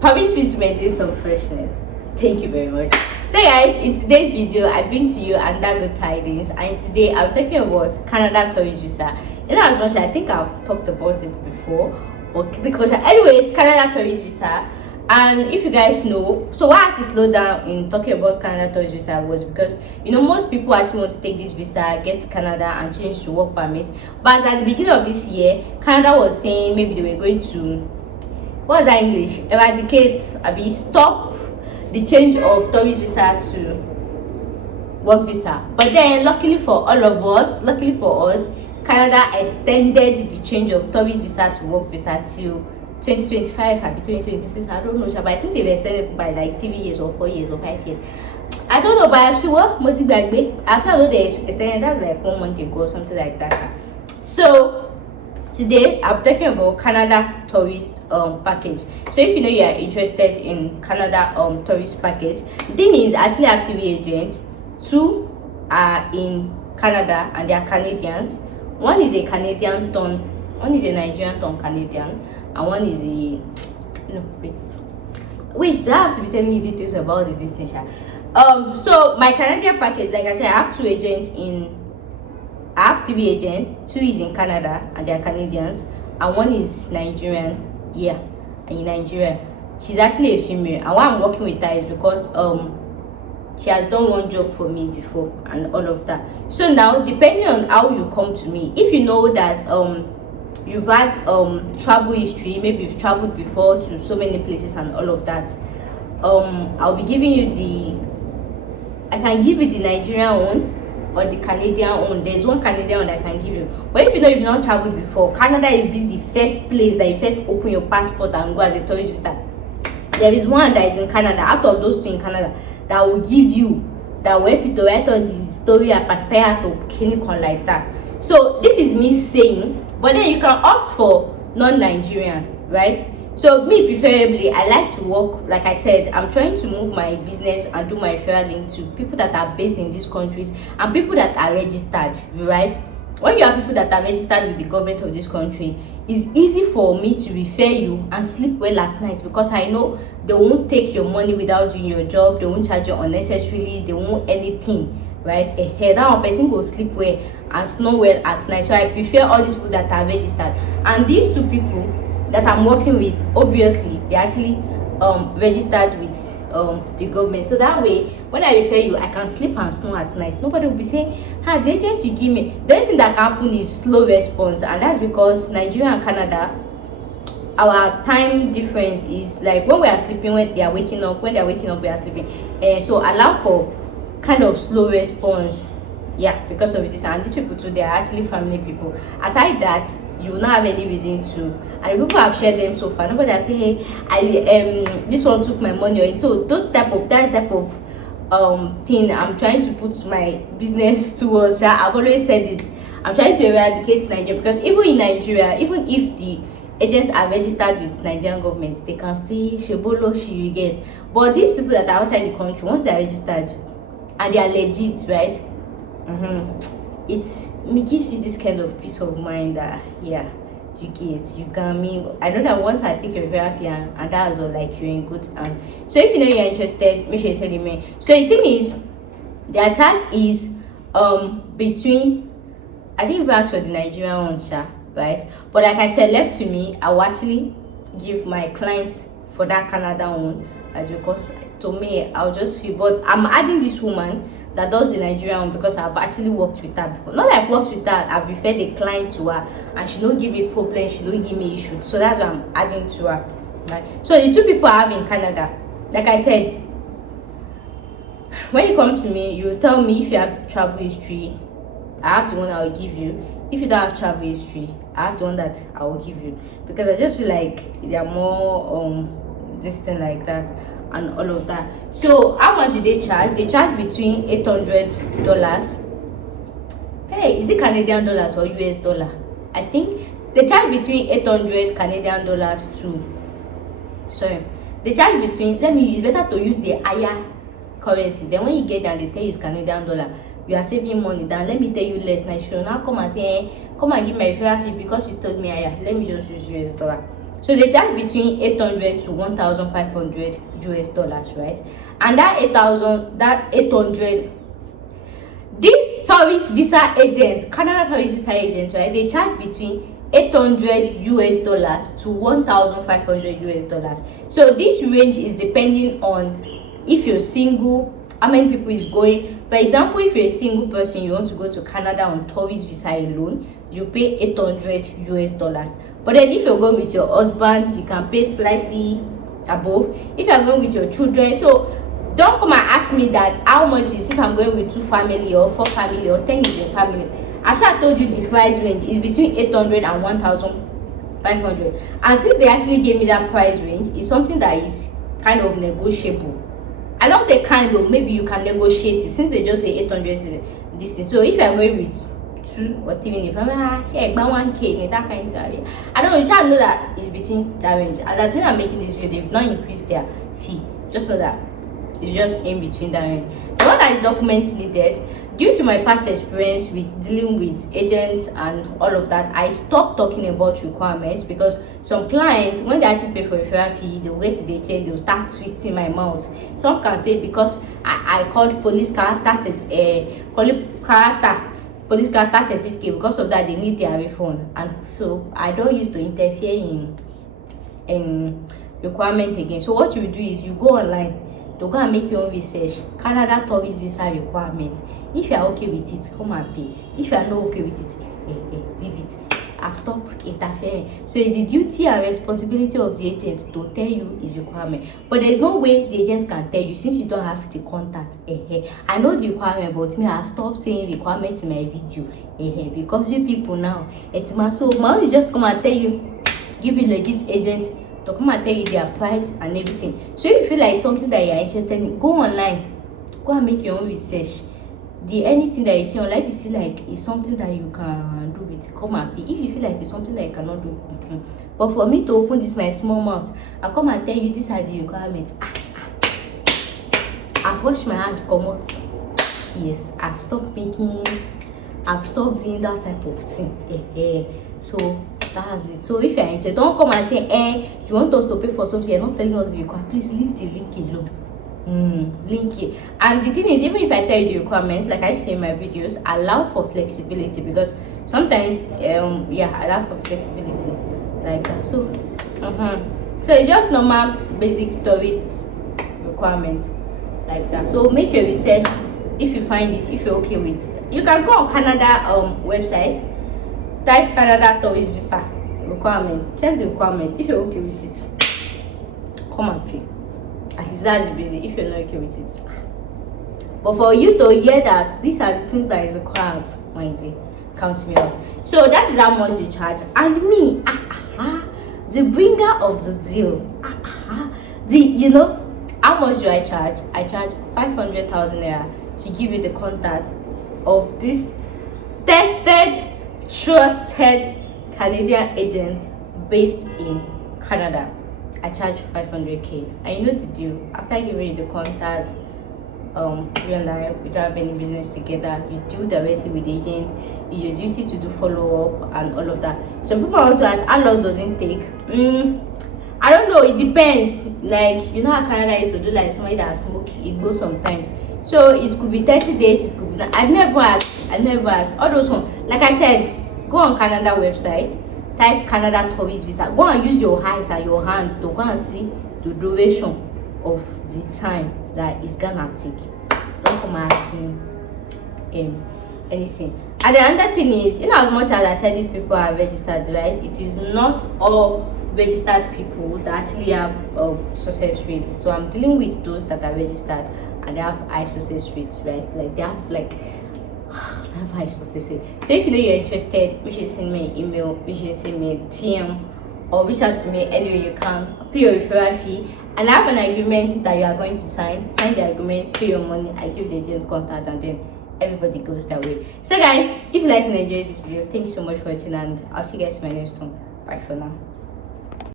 Promise me to maintain some freshness. Thank you very much. So guys, in today's video I bring to you another good tidings, and today I'm talking about Canada tourist visa. As much I think I've talked about it before, or the culture. Anyways, Canada tourist visa. And if you guys know, so why I had to slow down in talking about Canada tourist visa was because most people actually want to take this visa, get to Canada and change to work permit. But at the beginning of this year, Canada was saying maybe they were going to, what is that English, eradicate, stop the change of tourist visa to work visa. But then luckily for all of us, Canada extended the change of tourist visa to work visa till 2025 or 2026. I don't know, but I think they've extended by like 3 years or 4 years or 5 years. I don't know, but I'm sure after I know they extended, that's like 1 month ago or something like that. So today I'm talking about Canada tourist package. So if you are interested in Canada tourist package, the thing is, actually have 3 agents. 2 are in Canada and they are Canadians. One is a Canadian ton, one is a Nigerian ton Canadian, and one is a wait, do I have to be telling you details about the distinction? So my Canadian package, like I said, I have 2 agents in, I have 3 agents. 2 is in Canada and they are Canadians, and 1 is Nigerian. Yeah, and in Nigeria, she's actually a female, and why I'm working with her is because she has done 1 job for me before and all of that. So now, depending on how you come to me, if you know that you've had travel history, maybe you've traveled before to so many places and all of that, I'll be giving you I can give you the Nigerian one or the Canadian one. There's 1 Canadian one I can give you. But if you know you've not traveled before, Canada will be the first place that you first open your passport and go as a tourist visa. There is 1 that is in Canada, out of those 2 in Canada, that will give you, that where people write on the story and perspire to clinic on like that. So this is me saying, but then you can opt for non-Nigerian, right? So me preferably, I like to work, like I said, I'm trying to move my business and do my referral link to people that are based in these countries and people that are registered, right? When you have people that are registered with the government of this country, it's easy for me to refer you and sleep well at night, because I know they won't take your money without doing your job, they won't charge you unnecessarily, they won't anything, right? That one person go sleep well and snore well at night. So I prefer all these people that are registered, and these 2 people that I'm working with, obviously they actually registered with the government. So that way, when I refer you, I can sleep and snore at night. Nobody will be saying, the agent you give me. The only thing that can happen is slow response, and that's because Nigeria and Canada, our time difference is like when we are sleeping, when they are waking up, we are sleeping. So allow for kind of slow response. Yeah, because of this. And these people too, they are actually family people. Aside that, you will not have any reason to, and the people have shared them so far, nobody have said, hey, this one took my money, or so that type of thing I'm trying to put my business towards. I've always said it, I'm trying to eradicate Nigeria, because even in Nigeria, even if the agents are registered with Nigerian government, they can still shebolo she get. But these people that are outside the country, once they are registered and they are legit, right, it gives you this kind of peace of mind that you can I know that once I take your therapy and that's all, like, you're in good hands. So if you're interested, make sure you send email. So the thing is, their charge is between, I think we asked for the Nigerian one, right? But like I said, left to me, I will actually give my clients for that Canada one, because to me, I'll just feel, but I'm adding this woman that does the Nigerian one because I've actually worked with her before. Not like worked with her, I've referred a client to her and she don't give me problems, she don't give me issues. So that's what I'm adding to her, right? So the 2 people I have in Canada, like I said, when you come to me, you tell me if you have travel history, I have the one I will give you. If you don't have travel history, I have the one that I will give you, because I just feel like they are more this thing like that and all of that. So how much do they charge? They charge between $800. Hey, is it Canadian dollars or US dollar? I think they charge between 800 Canadian dollars to, sorry, they charge between, it's better to use the higher currency. Then when you get there, they tell you it's Canadian dollar, you are saving money. Then let me tell you less. Now you should not come and say, come and give my referral fee because you told me higher. Let me just use US dollar. So they charge between 800 to 1,500 US dollars, right? And that 800, these tourist visa agents, Canada tourist visa agents, right, they charge between 800 US dollars to 1,500 US dollars. So this range is depending on if you're single, how many people is going. For example, if you're a single person, you want to go to Canada on tourist visa alone, you pay 800 US dollars. But then if you're going with your husband, you can pay slightly above. If you're going with your children, so don't come and ask me that how much is if I'm going with 2 family or 4 family or 10 is a family. After I told you the price range is between 800 and 1,500, and since they actually gave me that price range, it's something that is kind of negotiable. I don't say kind of, maybe you can negotiate it, since they just say 800 is this thing. So if you are going with 2 or 3, if I'm 1K, that kind of thing, I don't know, you can't know that it's between that range. As I when I'm making this video, they've not increased their fee. Just know that it's just in between that range. And what are the documents needed? Due to my past experience with dealing with agents and all of that, I stopped talking about requirements, because some clients, when they actually pay for referral fee, they'll get to the agent, they'll start twisting my mouth. Some can say because I called police character certificate, because of that they need their refund. And so I don't used to interfere in requirement again. So what you do is you go online to go and make your own research. Canada tourist visa requirements. If you are okay with it, come and pay. If you are not okay with it, leave it. I've stopped interfering. So it's the duty and responsibility of the agent to tell you his requirement. But there's no way the agent can tell you, since you don't have the contact. I know the requirement, but me, I've stopped saying requirements in my video. Because you people now, it's my so my own is just come and tell you, give you legit agents to come and tell you their price and everything. So if you feel like something that you're interested in, go online, go and make your own research. Anything that you see online, if you see like it's something that you can do with, come and pay. If you feel like it's something that you cannot do, but for me to open this my small mouth, I come and tell you these are the requirements. I've washed my hand, come out. Yes, I've stopped doing that type of thing. So that's it. So if you're interested, don't come and say you want us to pay for something, you're not telling us the requirement. Please leave the link alone. Link it. And the thing is, even if I tell you the requirements, like I say in my videos, allow for flexibility, because sometimes allow for flexibility like that. So so it's just normal basic tourist requirements like that. So make your research. If you find it, if you're okay with, you can go on Canada website, type Canada tourist visa requirement, check the requirement. If you're okay with it, come and pay. At least that's busy. If you're not okay with it, but for you to hear that these are the things that is required, count me out. So that is how much they charge. And me, the bringer of the deal, how much do I charge? I charge 500,000 naira to give you the contact of this tested, trusted Canadian agent based in Canada. I charge 500k, and you know the deal. After giving you the contact, you and I, we don't have any business together. You deal directly with the agent. It's your duty to do follow up and all of that. Some people want to ask, how long does it take? I don't know. It depends. Like, you know how Canada used to do, like somebody that smoke, it goes sometimes. So it could be 30 days. It could be. I never asked. All those ones. Like I said, go on Canada website. Type Canada tourist visa. Go and use your eyes and your hands to go and see the duration of the time that it's gonna take. Don't come and ask me anything. And the other thing is, in as much as I said these people are registered, right, it is not all registered people that actually have success rates. So I'm dealing with those that are registered and they have high success rates, right? Like they have high success rate. So if you know you're interested, you should send me an email, you should send me a DM, or reach out to me anywhere you can. Pay your referral fee, and I have an agreement that you are going to sign the agreement, pay your money, I give the agent contact, and then everybody goes that way. So guys, if you like and enjoyed this video, thank you so much for watching, and I'll see you guys in my next one. Bye for now.